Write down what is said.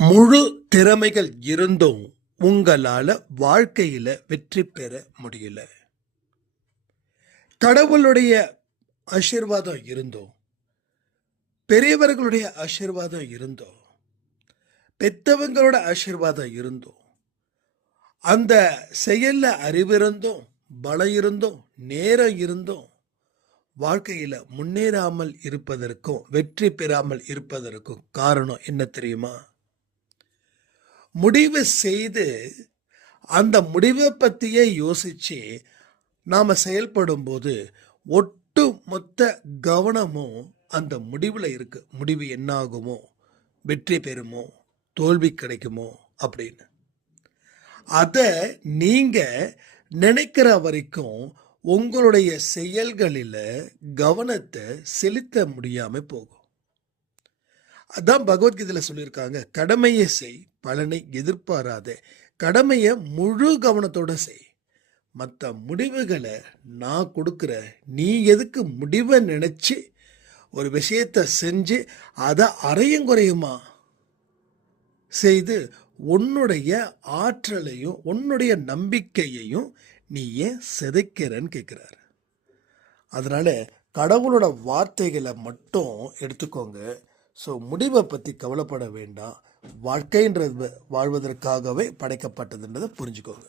முழு திறமைகள் இருந்தும் உங்களால வாழ்க்கையில வெற்றி பெற முடியல. கடவுளுடைய ஆசீர்வாதம் இருந்தோம் பெரியவர்களுடைய ஆசீர்வாதம் இருந்தோம் பெத்தவங்களோட ஆசீர்வாதம் இருந்தோம் அந்த செயல்ல அறிவு இருந்தும் பலம் இருந்தும் நேரம் இருந்தும் வாழ்க்கையில முன்னேறாமல் இருப்பதற்கும் வெற்றி பெறாமல் இருப்பதற்கும் காரணம் என்ன தெரியுமா? முடிவு செய்து அந்த முடிவை பற்றியே யோசித்து நாம் செயல்படும்போது ஒட்டு மொத்த கவனமும் அந்த முடிவில் இருக்கு. முடிவு என்ன ஆகுமோ வெற்றி பெறுமோ? தோல்வி கிடைக்குமோ? அப்படின்னு. அதை நீங்கள் நினைக்கிற வரைக்கும் உங்களுடைய செயல்களில் கவனத்தை செலுத்த முடியாமல் போகும். அதான் பகவத்கீதையில் சொல்லியிருக்காங்க கடமையை செய் பலனை எதிர்பாராத. கடமையை முழு கவனத்தோட செய். மற்ற முடிவுகளை நான் கொடுக்குற நீ எதுக்கு முடிவை நினச்சி ஒரு விஷயத்தை செஞ்சு அதை அறையும் குறையுமா? செய்து உன்னுடைய ஆற்றலையும் உன்னுடைய நம்பிக்கையையும் நீ ஏன் சிதைக்கிறன்னு கேட்குறாரு அதனால் கடவுளோட வார்த்தைகளை மட்டும் எடுத்துக்கோங்க. ஸோ முடிவை பற்றி கவலைப்பட வேண்டாம். வாழ்க்கைன்றது வாழ்வதற்காகவே படைக்கப்பட்டதுன்றதை புரிஞ்சுக்கோங்க.